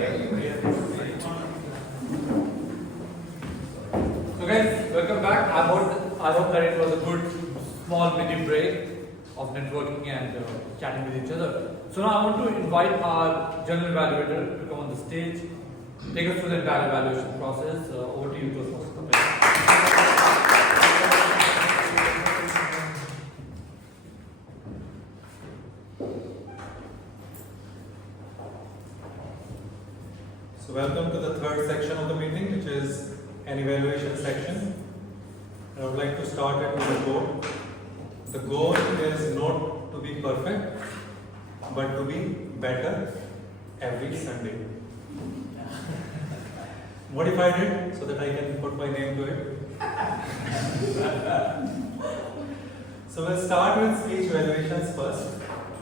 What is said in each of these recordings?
So guys, welcome back. I hope that it was a good small mini break of networking and chatting with each other. So now I want to invite our general evaluator to come on the stage, take us through the entire evaluation process. Over to you, Toastmasters. So welcome to the third section of the meeting, which is an evaluation section. I would like to start it with the goal. The goal is not to be perfect, but to be better every Sunday. Modified it so that I can put my name to it. So we'll start with speech evaluations first,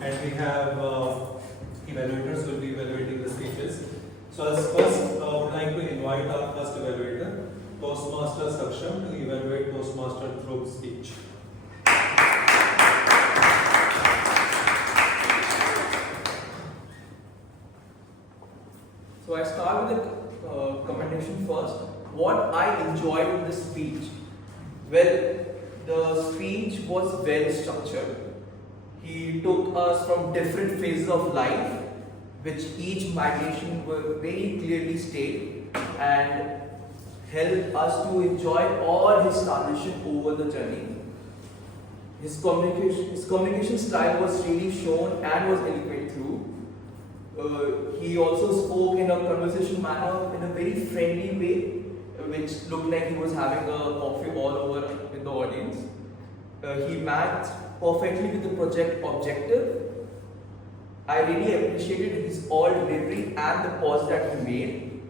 and we have evaluators who will be evaluating the speeches. So as first, I would like to invite our first evaluator, Toastmaster Saksham, to evaluate Toastmaster Dhruv speech. So I start with the commendation first. What I enjoyed in this speech? Well, the speech was well structured. He took us from different phases of life, which each migration were very clearly stated, and helped us to enjoy all his transition over the journey. His communication style was really shown and was eloquent through. He also spoke in a conversation manner in a very friendly way, which looked like he was having a coffee all over with the audience. He matched perfectly with the project objective. I really appreciated his all delivery and the pause that he made.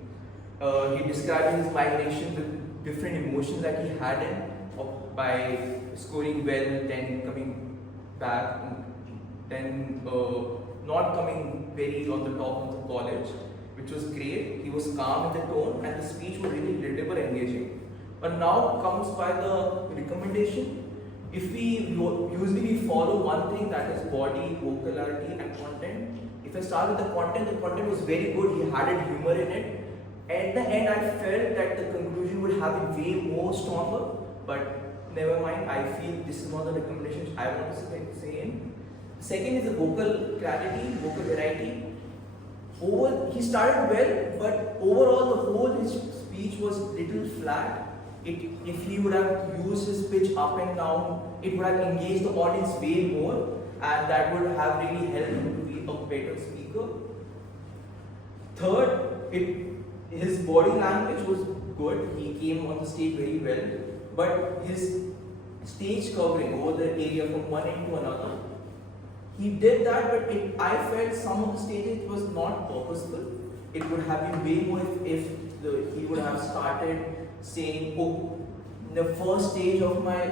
He described his migration with different emotions that he had by scoring well, then coming back, then not coming very on the top of the college, which was great. He was calm in the tone and the speech was really relatable, engaging. But now comes by the recommendation. If we usually follow one thing, that is body, vocality and content. If I start with the content was very good, he had humor in it. At the end, I felt that the conclusion would have been way more stronger, but never mind, I feel this is one of the recommendations I want to say in. Second is the vocal clarity, vocal variety. He started well, but overall the whole his speech was little flat. If he would have used his pitch up and down, it would have engaged the audience way more, and that would have really helped him to be a better speaker. Third, his body language was good. He came on the stage very well, but his stage covering over the area from one end to another, he did that, but I felt some of the stages was not purposeful. It would have been way more if he would have started saying, oh, in the first stage of my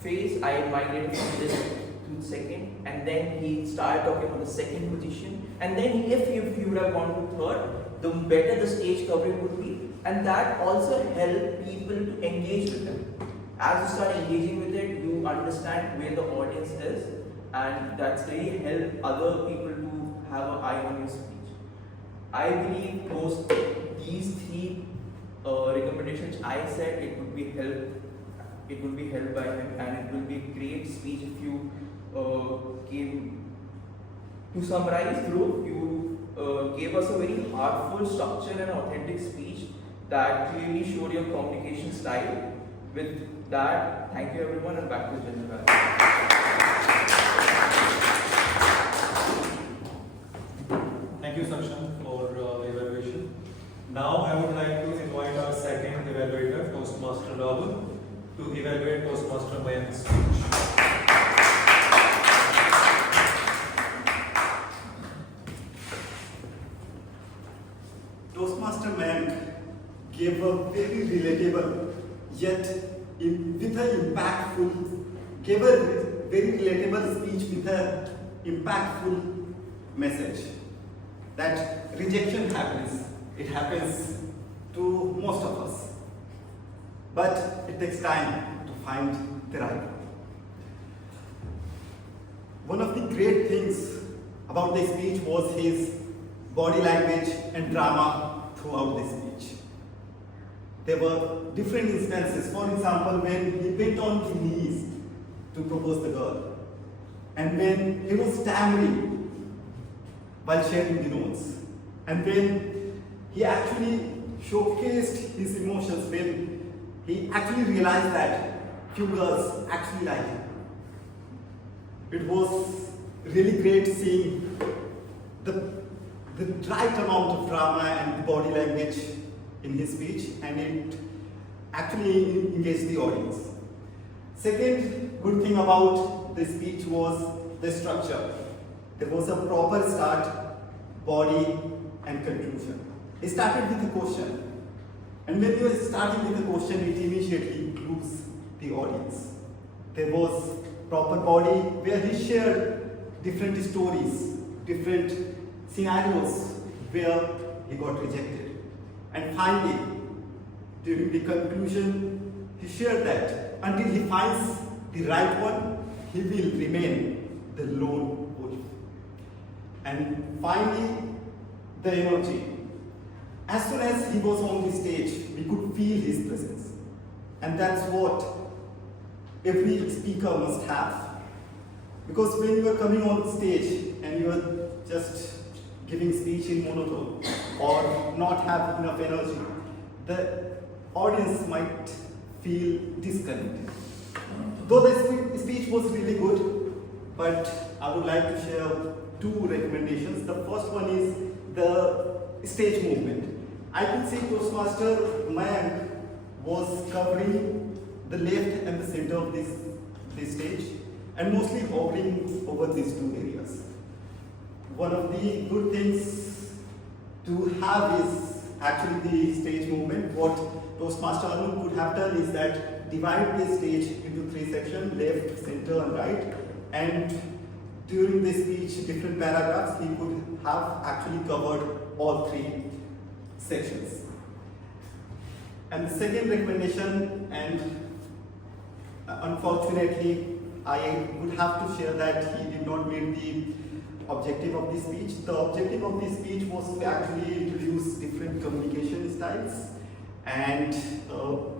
phase, I migrated from this to the second, and then he started talking about the second position, and then if he would have gone to third, the better the stage covering would be, and that also helped people to engage with him. As you start engaging with it, you understand where the audience is, and that's really helped other people to have an eye on your speech. I believe these three recommendations I said, it would be helped by him, and it will be a great speech if you came to summarize. Dhruv, you gave us a very heartful, structured and authentic speech that clearly showed your communication style. With that, thank you everyone, and back to the general. Thank you, Saksham, for the evaluation. Now I would like to invite our second evaluator, Toastmaster Rahul, to evaluate Toastmaster Mayank's speech. Toastmaster Mayank gave a very relatable, yet with an impactful, gave a very relatable speech with an impactful message. That rejection happens. It happens to most of us. But it takes time to find the right one. One of the great things about the speech was his body language and drama throughout this speech. There were different instances. For example, when he went on his knees to propose the girl, and when he was stammering while sharing the notes, and when he actually showcased his emotions, when he actually realized that few girls actually like him. It was really great seeing the right amount of drama and body language in his speech, and it actually engaged the audience. Second good thing about the speech was the structure. There was a proper start, body, and conclusion. It started with a question, and when you are starting with a question, it immediately includes the audience. There was proper body where he shared different stories, different scenarios where he got rejected. And finally, during the conclusion, he shared that until he finds the right one, he will remain the lone wolf. And finally, the energy. As soon as he was on the stage, we could feel his presence. And that's what every speaker must have. Because when you are coming on stage and you are just giving speech in monotone or not have enough energy, the audience might feel disconnected. Though the speech was really good, but I would like to share two recommendations. The first one is the stage movement. I could see Toastmaster Mayank was covering the left and the center of this stage and mostly hovering over these two areas. One of the good things to have is actually the stage movement. What Toastmaster Arun could have done is that divide the stage into three sections, left, center and right, and during the speech, different paragraphs, he could have actually covered all three sections. And the second recommendation, and unfortunately, I would have to share that he did not meet the objective of the speech. The objective of the speech was to actually introduce different communication styles and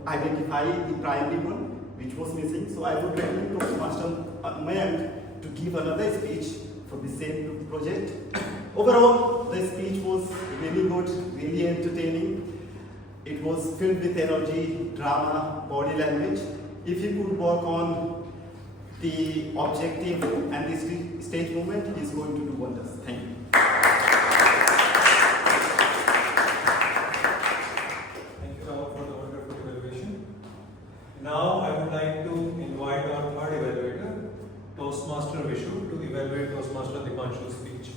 identify the primary one, which was missing. So I would recommend Toastmaster Mayank to give another speech for the same project. Overall, the speech was really good, really entertaining. It was filled with energy, drama, body language. If he could work on the objective and the stage movement, he is going to do wonders. Thank you. Thank you, Rahul, for the wonderful evaluation. Now I would like to invite our third evaluator, Toastmaster Vishu, to evaluate Toastmaster Dipanshu's speech.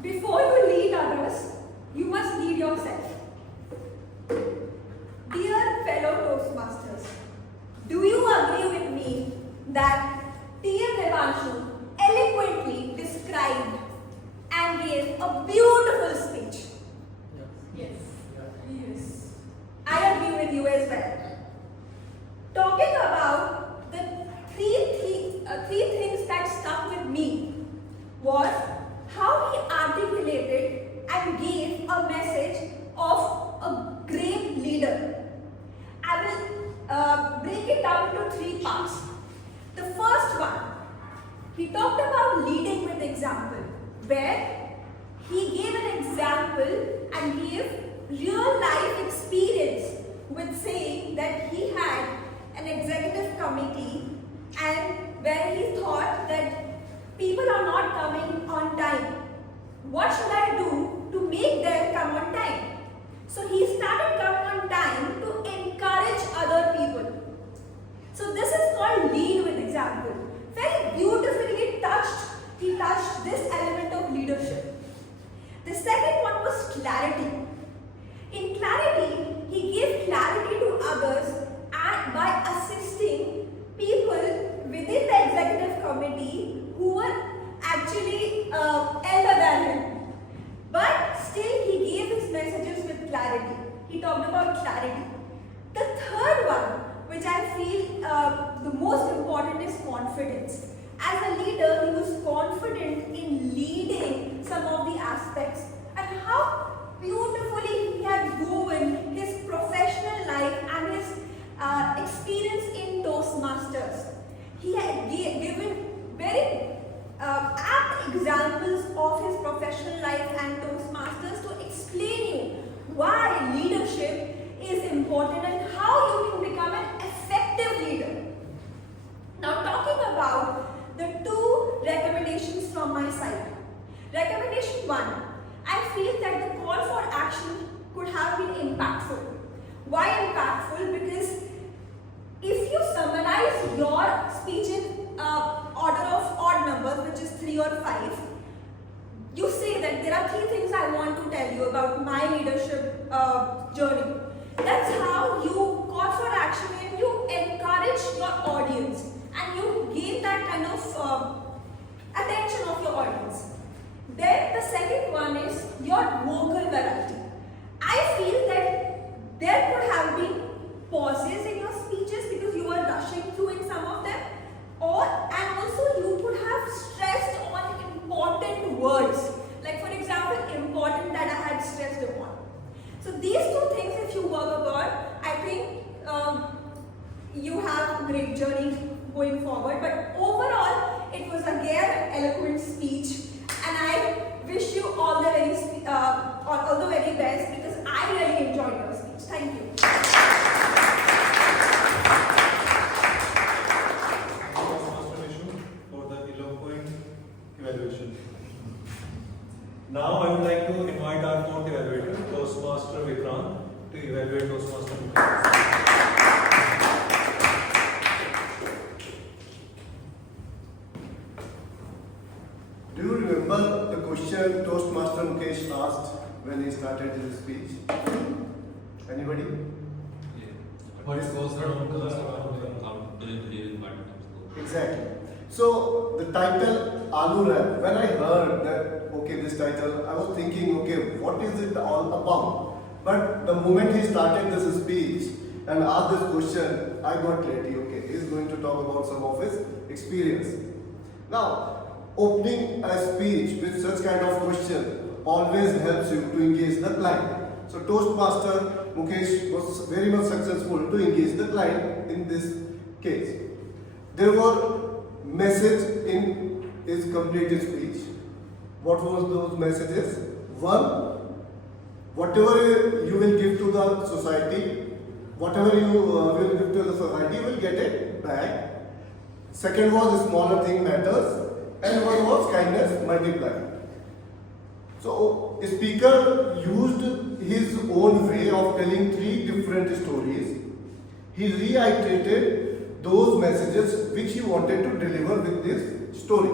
Before you lead others, you must lead yourself. Dear fellow Toastmasters, do you agree with me that Dear Devanshu eloquently described and gave a beautiful speech? Yes. Yes. I agree with you as well. Talking about the three things that stuck with me was how he articulated and gave a message of a great leader. I will break it down into three parts. The first one, he talked about leading with example, where he gave an example and gave real life experience with saying that he had an executive committee and where he thought that people are not coming on time. What should I do to make them come on time? So he started coming on time to encourage other people. So this is called lead with example. Very beautifully he touched this element of leadership. The second one was clarity. In clarity, he gave clarity to others and by assisting people within the executive committee who were actually elder than him. But still he gave his messages with clarity. He talked about clarity. The third one, which I feel confidence. As a leader, he was confident in leading some of the aspects, and how beautifully he had woven his professional life and his experience in Toastmasters. He had given very apt examples of his professional life and Toastmasters to explain you why leadership is important and how you can become an effective leader. Now, talking about the two recommendations from my side. Recommendation 1, I feel that the call for action could have been impactful. Why impactful? Because if you summarize your speech in order of odd numbers, which is 3 or 5, you say that there are 3 things I want to tell you about my leadership journey. That's how you call for action and you encourage your audience and you gain that kind of attention of your audience. Then the second one is your vocal variety. I feel that there could have been pauses in your speeches because you were rushing through in some of them, and also you could have stressed on important words. Like for example, important that I had stressed upon. So these 2 things, if you work upon, I think you have a great journey going forward. But overall, it was again an eloquent speech, and I wish you all the very best because I really enjoyed your speech. Thank you. For the eloquent evaluation. Now I would like to invite our 4th evaluator, Toastmaster Vikrant, to evaluate Toastmaster Mukesh. Do you remember the question Toastmaster Mukesh asked when he started his speech? Anybody? What goes around comes around. How do you believe in what comes? Exactly. So the title Aloo Rap, when I heard that, okay, this title, I was thinking, okay, what is it all about? But the moment he started this speech and asked this question, I got clarity, okay, he's going to talk about some of his experience. Now, opening a speech with such kind of question always helps you to engage the client. So Toastmaster Mukesh was very much successful to engage the client in this case. There were messages in his complete speech. What was those messages? 1, whatever you will give to the society, whatever you will give to the society, you will get it back. Second was smaller thing matters, and one was kindness multiplied. So, a speaker used his own way of telling 3 different stories. He reiterated those messages which he wanted to deliver with this story.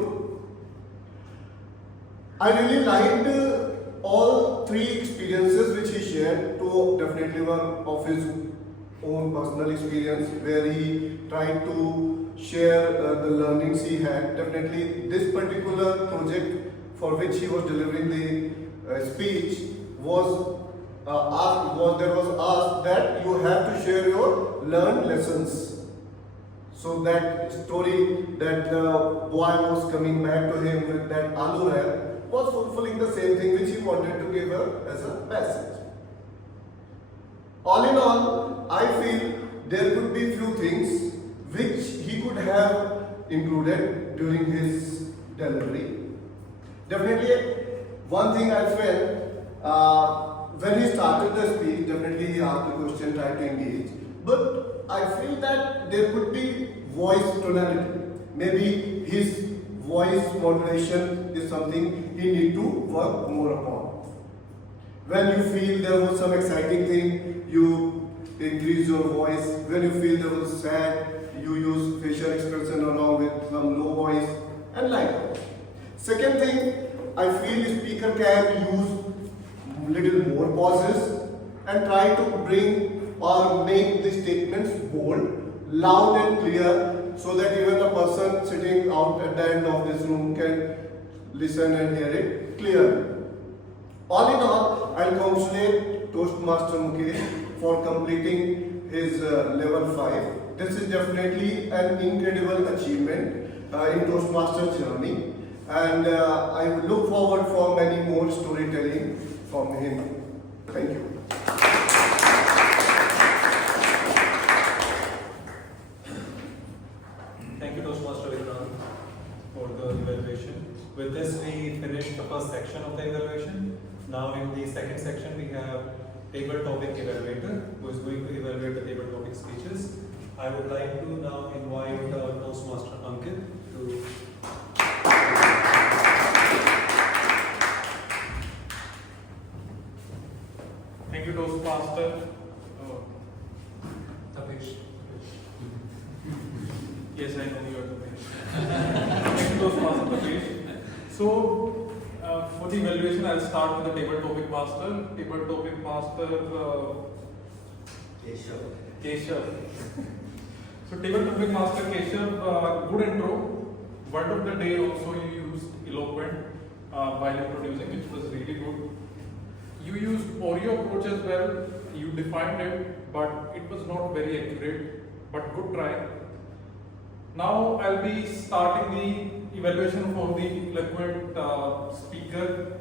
I really liked all 3 experiences which he shared. 2 definitely one of his own personal experience where he tried to share the learnings he had. Definitely this particular project for which he was delivering the speech was asked that you have to share your learned lessons. So that story that the boy was coming back to him with that aloo wrap was fulfilling the same thing which he wanted to give her as a message. All in all, I feel there could be few things which he could have included during his delivery. Definitely, one thing I felt when he started the speech, definitely he asked the question, tried to engage. But I feel that there could be voice tonality. Maybe his voice modulation is something he need to work more upon. When you feel there was some exciting thing, you increase your voice. When you feel there was sad, you use facial expression along with some low voice and like that. Second thing, I feel the speaker can use little more pauses and try to bring or make the statements bold, loud and clear so that even a person sitting out at the end of this room can listen and hear it clearly. All in all, I congratulate Toastmaster Mukesh for completing his level 5. This is definitely an incredible achievement in Toastmasters journey, and I would look forward for many more storytelling from him. Thank you. Thank you, Toastmaster Vikram, for the evaluation. With this, we finished the first section of the evaluation. Now, in the second section, we have table topic evaluator, who is going to evaluate the table topic speeches. I would like to now invite Toastmaster Ankit to. Thank you, Toastmaster. Tapesh. Yes, I know you are Tapesh. Thank you, Toastmaster Tapesh. So, for the evaluation, I'll start with the table topic master. Table topic master, Keshav. So, table topic master Keshav, good intro. Word of the day also you used eloquent while introducing, which was really good. You used Oreo approach as well. You defined it, but it was not very accurate. But good try. Now I'll be starting the evaluation for the eloquent speaker.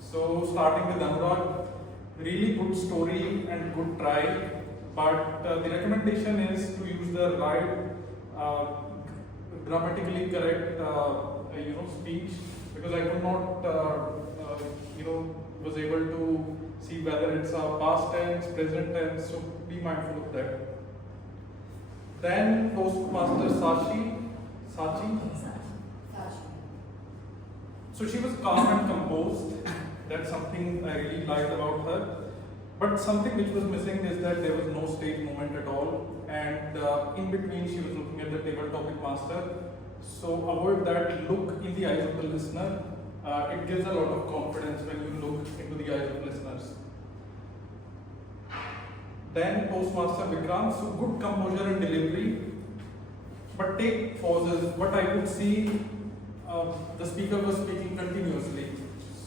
So starting with Anurag, really good story and good try. But the recommendation is to use the right, grammatically correct, speech, because I could not, was able to see whether it's a past tense, present tense. So be mindful of that. Then Toastmaster Sachi. So she was calm and composed. That's something I really liked about her. But something which was missing is that there was no stage moment at all. And in between she was looking at the table topic master. So avoid that look in the eyes of the listener. It gives a lot of confidence when you look into the eyes of listeners. Then Toastmaster Vikram, so good composure and delivery, but take pauses. What I could see, the speaker was speaking continuously,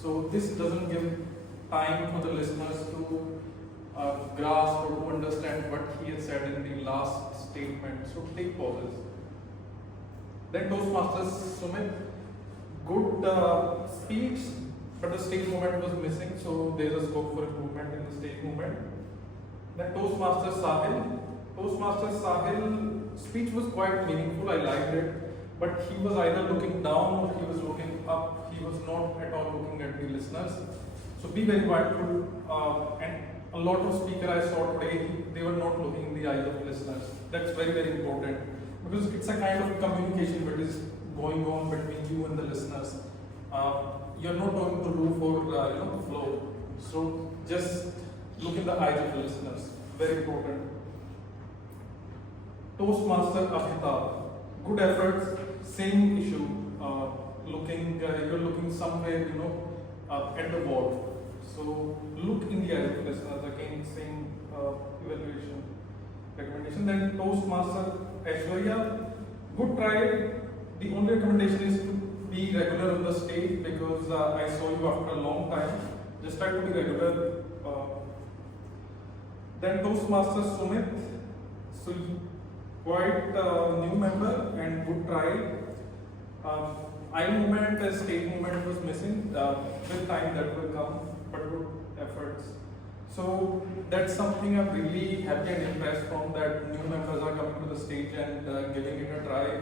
so this doesn't give time for the listeners to grasp or to understand what he had said in the last statement. So take pauses. Then Toastmaster Sumit, good speech, but the stage moment was missing, so there is a scope for improvement in the stage moment. Then Toastmaster Sahil. Toastmaster Sahil speech was quite meaningful, I liked it, but he was either looking down or he was looking up. He was not at all looking at the listeners. So be very mindful. And a lot of speakers I saw today, they were not looking in the eyes of listeners. That's very, very important, because it's a kind of communication that is going on between you and the listeners. You're not talking to Lou for flow. So just look in the eyes of the listeners. Very important. Toastmaster Abhitav. Good efforts. Same issue. You're looking somewhere, at the wall. So look in the eyes of the listeners. Again, same evaluation recommendation. Then Toastmaster Aishwarya. Good try. The only recommendation is to be regular on the stage, because I saw you after a long time. Just try to be regular. Then Toastmaster Sumit, so quite new member and good try. Eye movement and stage movement was missing. With time that will come, but good efforts. So that's something I'm really happy and impressed from, that new members are coming to the stage and giving it a try.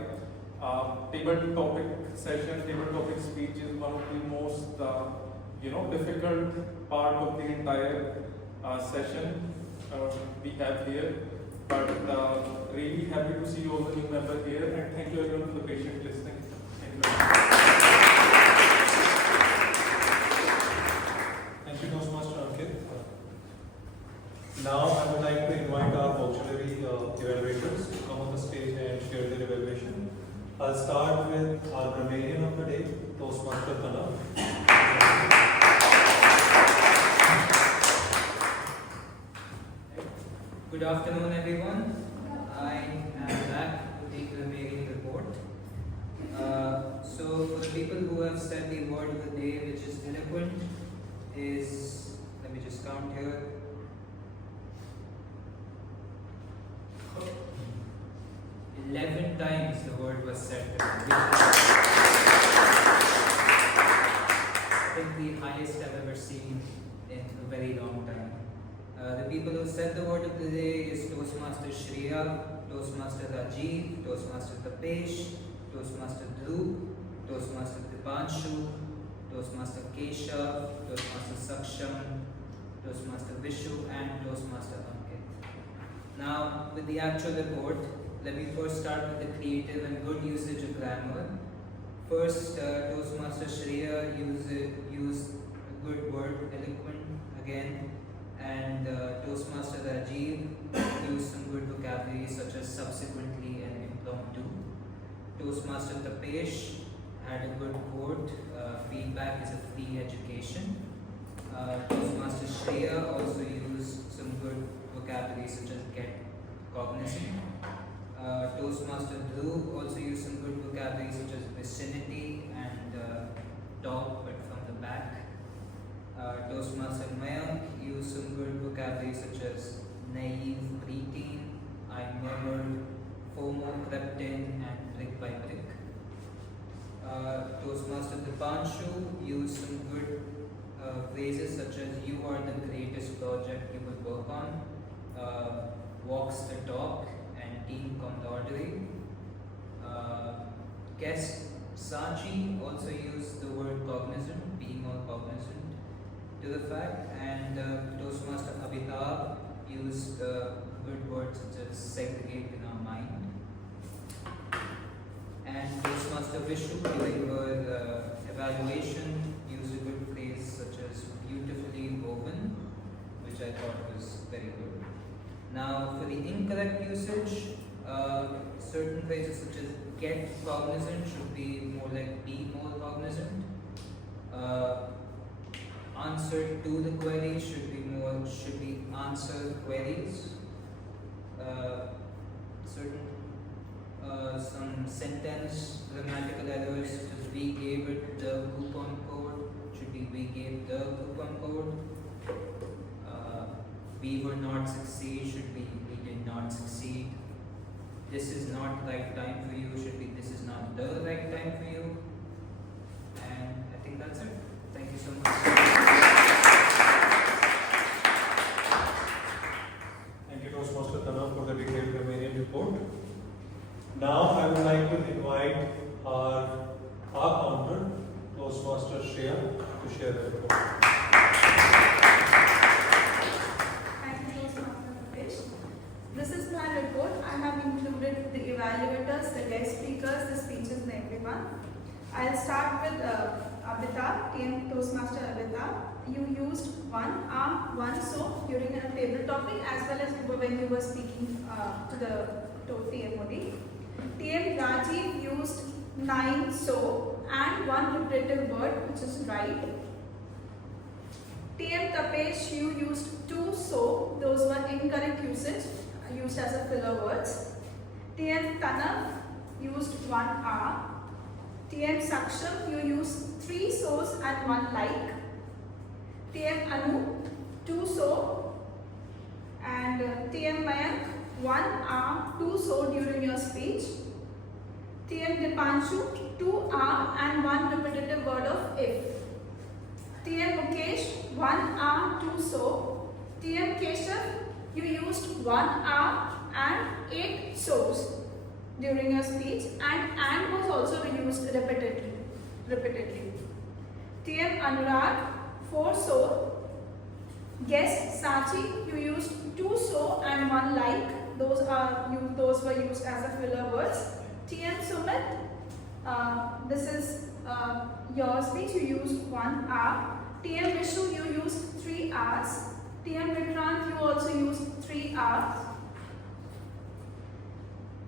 Table topic session, table topic speech is one of the most difficult part of the entire session we have here. But really happy to see all the new members here, and thank you everyone for the patient listening. Thank you very much. Thank you, Toastmaster Ankit. Now I would like to invite our auxiliary evaluators to come on the stage and share their evaluation. I'll start with our grammarian of the day, Toastmaster Pranav. Good afternoon, everyone. I am back with the grammarian report. So, for the people who have said the word of the day, which is eloquent, is, let me just count here. 11 times the word was said. I think the highest I've ever seen in a very long time. The people who said the word of the day is Toastmaster Shreya, Toastmaster Rajiv, Toastmaster Tapesh, Toastmaster Dhruv, Toastmaster Dipanshu, Toastmaster Keshav, Toastmaster Saksham, Toastmaster Vishu, and Toastmaster Ankit. Now, with the actual report, let me first start with the creative and good usage of grammar. First, Toastmaster Shreya used a good word, eloquent, again, and Toastmaster Rajiv used some good vocabulary such as subsequently and impromptu. Toastmaster Tapesh had a good quote, feedback is a free education. Toastmaster Shreya also used some good vocabulary such as get cognizant. Toastmaster Dhruv also used some good vocabulary such as vicinity and talk but from the back. Toastmaster Mayank used some good vocabulary such as naive, preteen, I murmured, FOMO crept in, and brick by brick. Toastmaster Dipanshu used some good phrases such as you are the greatest project you will work on, walks the talk, and team camaraderie. Guest Sachi also used the word cognizant, being all cognizant to the fact, and Toastmaster Amitabh used good words such as segregate in our mind. And Toastmaster Vishu during her evaluation used a good phrase such as beautifully woven, which I thought was very good. Now for the incorrect usage, certain phrases such as get cognizant should be more like be more cognizant. Answer to the query should be answer queries. Some sentence grammatical errors such as we gave it the coupon code should be we gave the coupon code. We were not succeed should be we did not succeed. This is not right time for you should be this is not the right time for you. And I think that's it. Thank you so much. Thank you, Toastmaster Tanav, for the detailed Millennium report. Now I would like to invite our counter, Toastmaster Shreya, to share the report. Thank you, Toastmaster Tapesh. This is my report. I have included the evaluators, the guest speakers, the speeches, and everyone. I'll start with Amitabh, TM Toastmaster Amitabh. You used one arm, one so during a table topic as well as when you were speaking to the TMOD. TM Rajiv used 9 so and one repetitive word which is right. TM Tapesh, you used 2 so, those were incorrect usage, used as a filler words. TM Tanav used 1 R. TM Saksham, you used 3 so's and 1 like. TM Anu, 2 so. And TM Mayank, 1 R, 2 so during your speech. TM Dipanshu, 2 R and 1 repetitive word of if. TM Mukesh, 1 R, 2 so. TM Keshav, you used 1 R and 8 so's during your speech, and was also used repeatedly. TM Anurag, 4 so. Guest Sachi, you used 2 so and 1 like. Those were used as a filler words. TM Sumit, this is your speech. You used 1 R. TM Vishu, you used 3 R's. TM Vikrant, you also used 3 R's.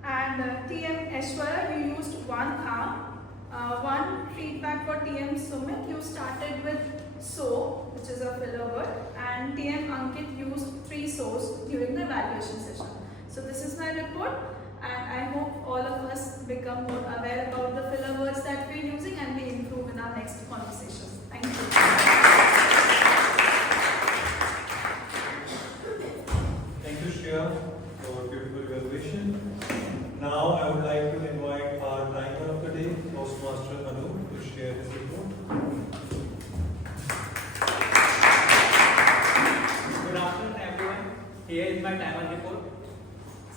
And TM Aishwarya, you used 1 R. One feedback for TM Sumit, you started with so, which is a filler word, and TM Ankit used 3 so's during the evaluation session. So this is my report, and I hope all of us become more aware about the filler words that we are using and we improve in our next conversations. Thank you. Thank you, Shreya, for beautiful evaluation. Now I would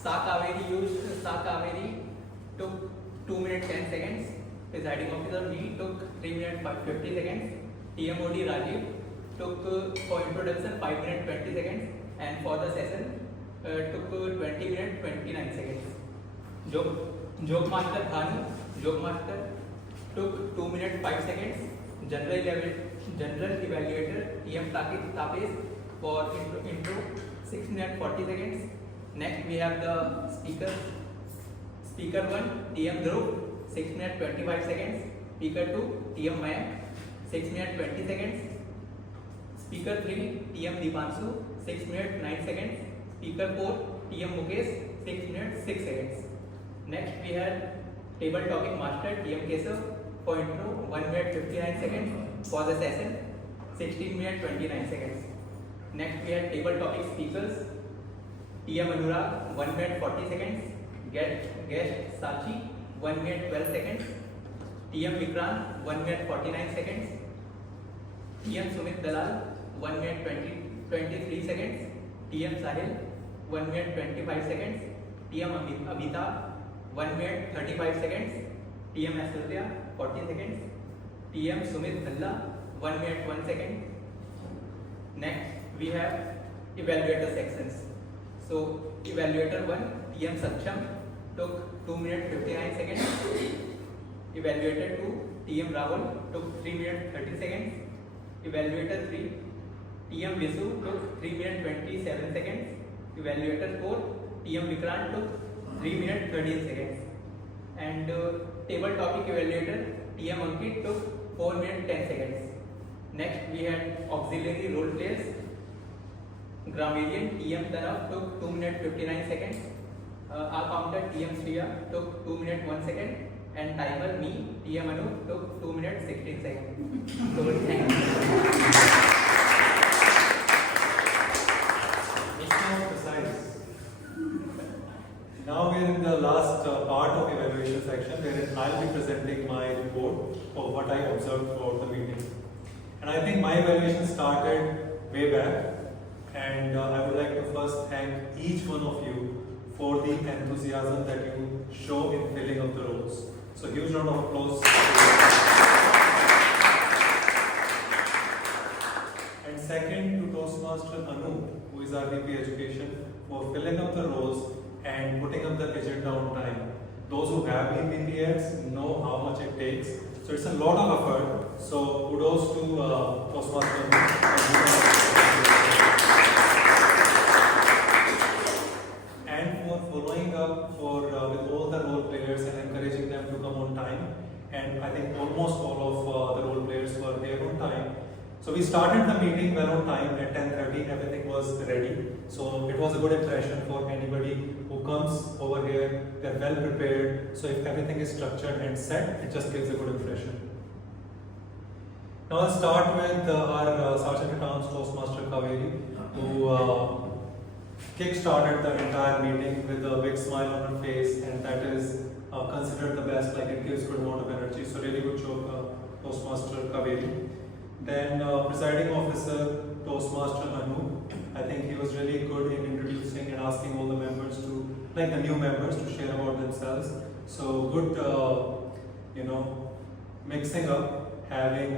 Sa Kaveri took 2 minutes 10 seconds. Presiding officer me took 3 minutes 50 seconds. TMOD Rajiv took for introduction 5 minutes 20 seconds, and for the session took 20 minutes 29 seconds. Joke Master Dhanu, Joke Master took 2 minutes 5 seconds. General Evaluator TM Tapesh for intro 6 minutes 40 seconds. Next we have the speaker 1 TM Dhruv 6 minutes 25 seconds. Speaker 2 TM Mayank 6 minutes 20 seconds. Speaker 3 TM Dipanshu 6 minutes 9 seconds. Speaker 4 TM Mukesh 6 minutes 6 seconds. Next we had table talking master TM Kesav for intro 1 minute 59 seconds. For the session 16 minutes 29 seconds. Next we had table topic speakers TM Anurag 1 minute 40 seconds. Guest Sachi 1 minute 12 seconds. TM Vikrant 1 minute 49 seconds. TM Sumit Dalal 1 minute 23 seconds. TM Sahil 1 minute 25 seconds. TM Amitabh 1 minute 35 seconds. TM Asurya 40 seconds. TM Sumit Dhalla 1 minute 1 second. Next we have evaluator sections. So evaluator 1 TM Saksham took 2 minutes 59 seconds. Evaluator 2 TM Rahul took 3 minutes 30 seconds. Evaluator 3 TM Visu took 3 minutes 27 seconds. Evaluator 4 TM Vikrant took 3 minutes 13 seconds. And table topic evaluator TM Ankit took 4 minutes 10 seconds. Next we had auxiliary role players. Grammarian TM Tanav took 2 minutes 59 seconds. Our counter TM Shriya took 2 minutes 1 second. And timer me TM Anu took 2 minutes 16 seconds. So thank you. It's not precise. Now we are in the last part of evaluation section, wherein I'll be presenting my report of what I observed throughout the meeting. And I think my evaluation started way back, and I would like to first thank each one of you for the enthusiasm that you show in filling up the roles. So huge round of applause. And second to Toastmaster Anu, who is our VP Education, for filling up the roles and putting up the agenda on time. Those who have been VPs know how much it takes. So it's a lot of effort. So kudos to Toastmaster Anu. And for following up with all the role players and encouraging them to come on time. And I think almost all of the role players were there on time. So we started the meeting well on time at 10:30. Everything was ready. So it was a good impression for anybody who comes over here. They're well prepared. So if everything is structured and set, it just gives a good impression. Now I'll start with our Sergeant at Arms Toastmaster Kaveri, who kick-started the entire meeting with a big smile on her face, and that is considered the best. Like, it gives good amount of energy. So really good job, Toastmaster Kaveri. Then presiding officer Toastmaster Anu, I think he was really good in introducing and asking all the members to, like the new members, to share about themselves. So good, mixing up, having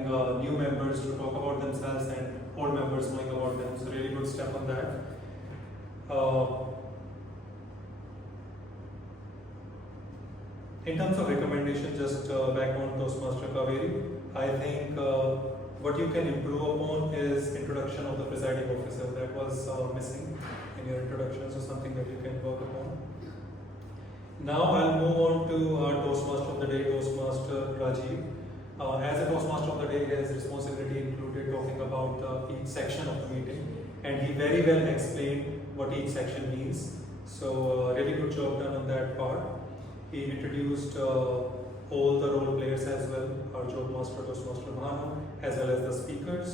new members to talk about themselves and old members knowing about them. So really good step on that. In terms of recommendation, just back on Toastmaster Kaveri, I think what you can improve upon is introduction of the presiding officer. That was missing in your introduction, so something that you can work upon. Now I'll move on to our Toastmaster of the Day, Toastmaster Rajiv. As a Toastmaster of the Day, his responsibility included talking about each section of the meeting, and he very well explained what each section means. So really good job done on that part. He introduced all the role players as well, our job master, Toastmaster Bhanu, as well as the speakers.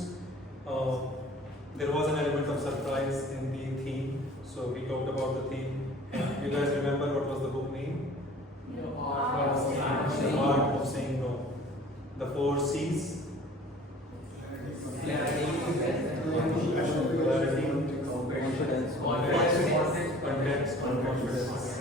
There was an element of surprise in the theme, so we talked about the theme. And you guys remember what was the book name? The Art of Saying No. The 4 C's. Clarity, confidence, context, and confidence.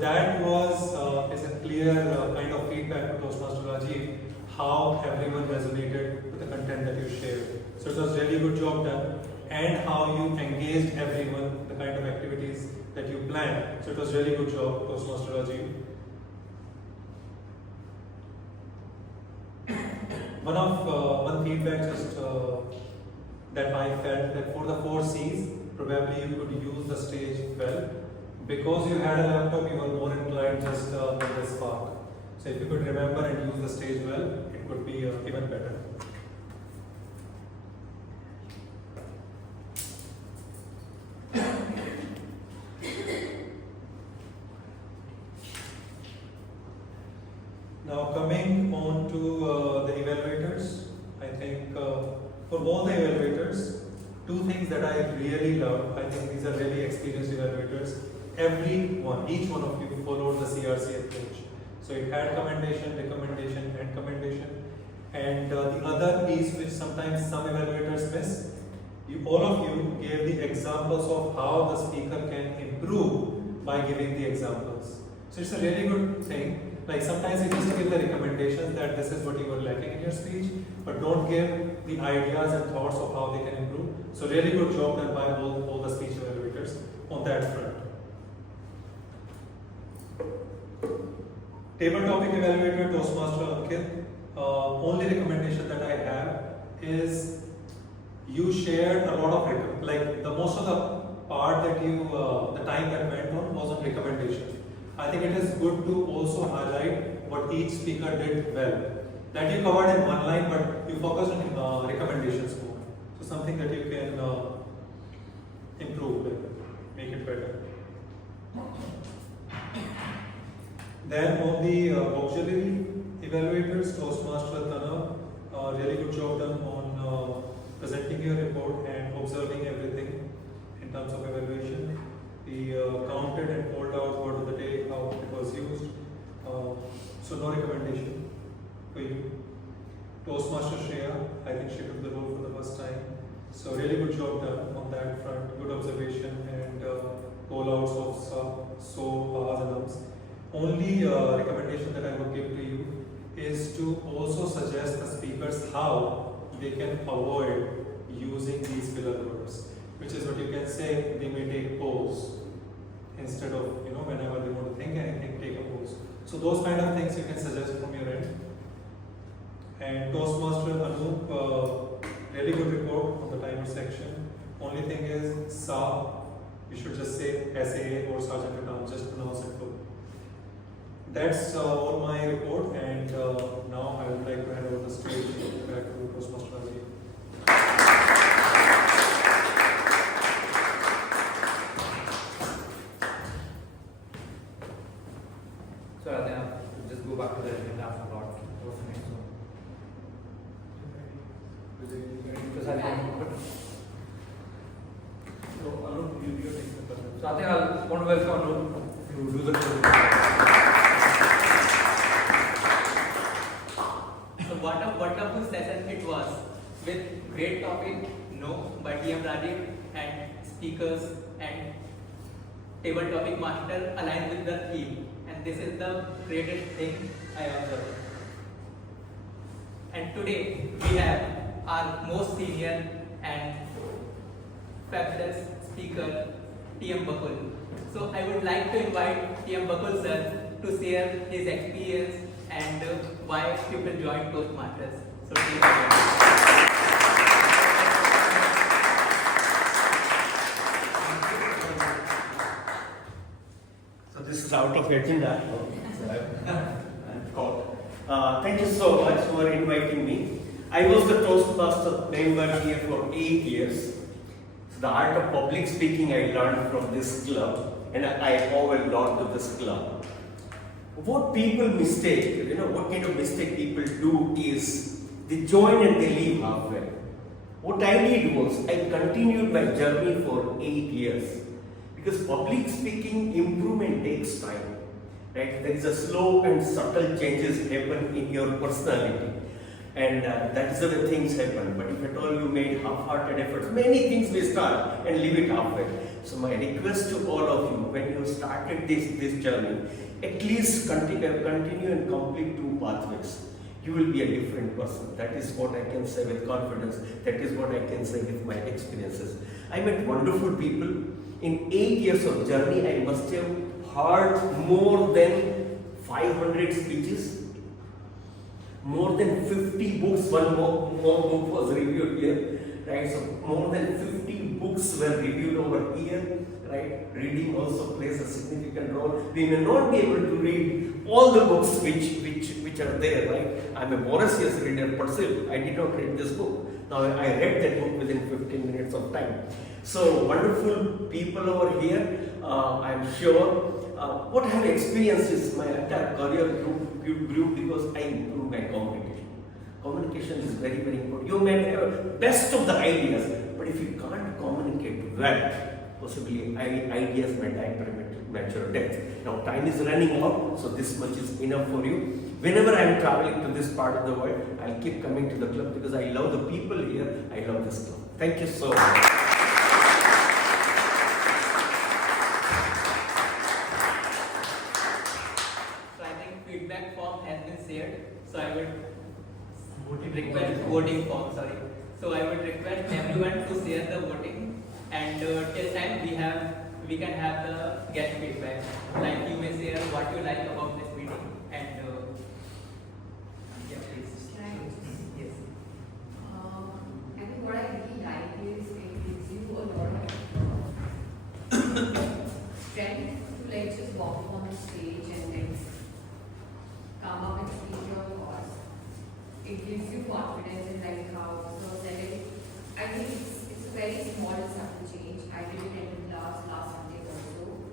that was is a clear kind of feedback to Toastmaster Rajiv, how everyone resonated with the content that you shared. So it was really good job done, and how you engaged everyone, the kind of activities that you planned. So it was really good job, Toastmaster Rajiv. One feedback just that I felt that for the 4 C's, probably you could use the stage well. Because you had a laptop, you were more inclined just with this part. So if you could remember and use the stage well, it could be even better. Now coming on to the evaluators, I think for all the evaluators, 2 things that I really love, I think these are really experienced evaluators. Each one of you followed the CRC approach. So it had commendation, recommendation, and commendation. And the other piece which sometimes some evaluators miss, all of you gave the examples of how the speaker can improve by giving the examples. So it's a really good thing. Like sometimes you just give the recommendations that this is what you were lacking in your speech, but don't give the ideas and thoughts of how they can improve. So really good job done by all the speech evaluators on that front. Table topic evaluator Toastmaster Ankit. Only recommendation that I have is you shared a lot of the most of the part that you the time that went on was on recommendation. I think it is good to also highlight what each speaker did well. That you covered in one line, but you focused on recommendations more. So something that you can improve with, make it better. Then on the auxiliary evaluators, Toastmaster Tana, really good job done on presenting your report and observing everything in terms of evaluation. We counted and pulled out word of the day, how it was used. So no recommendation for you. Toastmaster Shreya, I think she took the role for the first time. So really good job done on that front. Good observation and call-outs of ahs and ums. Only recommendation that I would give to you is to also suggest the speakers how they can avoid using these filler words, which is what you can say. They may take pause instead of, whenever they want to think anything, take a pause. So those kind of things you can suggest from your end. And Toastmaster Anup, really good report on the timer section. Only thing is SA, you should just say SAA or Sergeant at Arms, just pronounce it full. That's all my report, and now I would like to hand over the stage back to Toastmaster Rajiv. So I think I'll just go back to the agenda after a lot. What's the next one? Because I think so Anup, you take the person. So I think I'll want to welcome Anup to do the presentation. So what a wonderful session it was, with great topic, no, by TM Rajiv, and speakers and table topic master aligned with the theme, and this is the greatest thing I observed. And today we have our most senior and fabulous speaker, TM Bakul. So I would like to invite TM Bakul sir to share his experience and why people join Toastmasters. So So this is out of agenda. Thank you so much for inviting me. I was the Toastmaster member here for 8 years. So the art of public speaking I learned from this club, and I owe a lot to this club. What people mistake, what kind of mistake people do is they join and they leave halfway. What I did was I continued my journey for 8 years, because public speaking improvement takes time. Right? There is a slow and subtle changes happen in your personality. And that is the way things happen. But if at all you made half-hearted efforts, many things may start and leave it halfway. So my request to all of you, when you started this journey, at least continue and complete 2 pathways. You will be a different person. That is what I can say with confidence. That is what I can say with my experiences. I met wonderful people. In 8 years of journey, I must have heard more than 500 speeches. More than 50 books, one more book was reviewed here, right? So more than 50 books were reviewed over here, right? Reading also plays a significant role. We may not be able to read all the books which are there, right? I'm a voracious reader per se. I did not read this book. Now I read that book within 15 minutes of time. So wonderful people over here. I'm sure what I have experienced is my entire career grew because I improved my communication. Communication is very, very important. You may have best of the ideas, but if you can't communicate well, possibly ideas may die premature death. Now time is running out, so this much is enough for you. Whenever I am traveling to this part of the world, I'll keep coming to the club because I love the people here, I love this club. Thank you so much. So I think feedback form has been shared. So I would request voting form. Sorry. So I would request everyone to share the voting, and till time we can have the guest feedback. Like you may share what you like about this meeting, and yeah, please. Yes. I think what I really like is it gives you a lot of strength to like just walk up on the stage and like come up and speak your thoughts. It gives you confidence in like how so like I think it's a very small and subtle change. I did it in last Sunday also,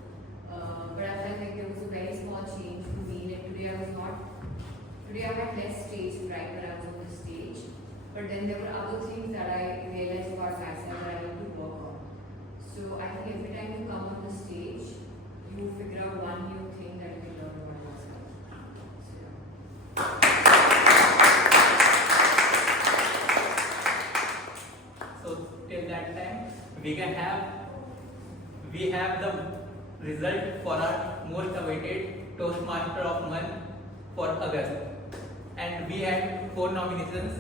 but I felt like there was a very small change to me. And today I had less stage fright when I was on the stage. But then there were other things that I realized about myself that I need to work on. So I think every time you come on the stage, you figure out one new thing that you can learn about yourself. So, yeah. So till that time, we have the result for our most awaited Toastmaster of month for August, and we had 4 nominations.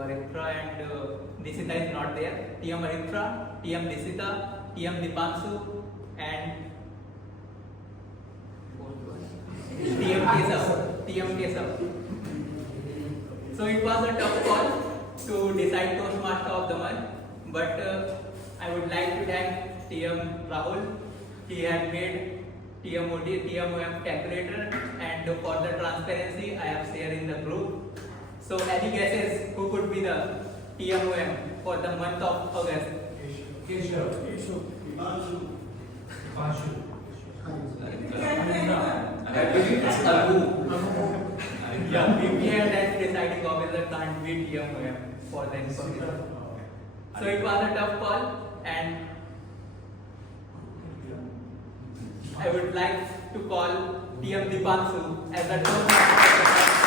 Aritra and Disita is not there. TM Aritra, TM Disita, TM Dipanshu, and TM Kesav. So it was a tough call to decide Toastmaster of the month, but I would like to thank TM Rahul. He had made TMOD, TMOM calculator, and for the transparency I have shared in the group. So any guesses who could be the TMOM for the month of August? Keshav. I believe it's Agu. Yeah, we had that deciding officer can't be TMOM for the information. So it was a tough call, and I would like to call TM Dipanshu as a Toastmaster.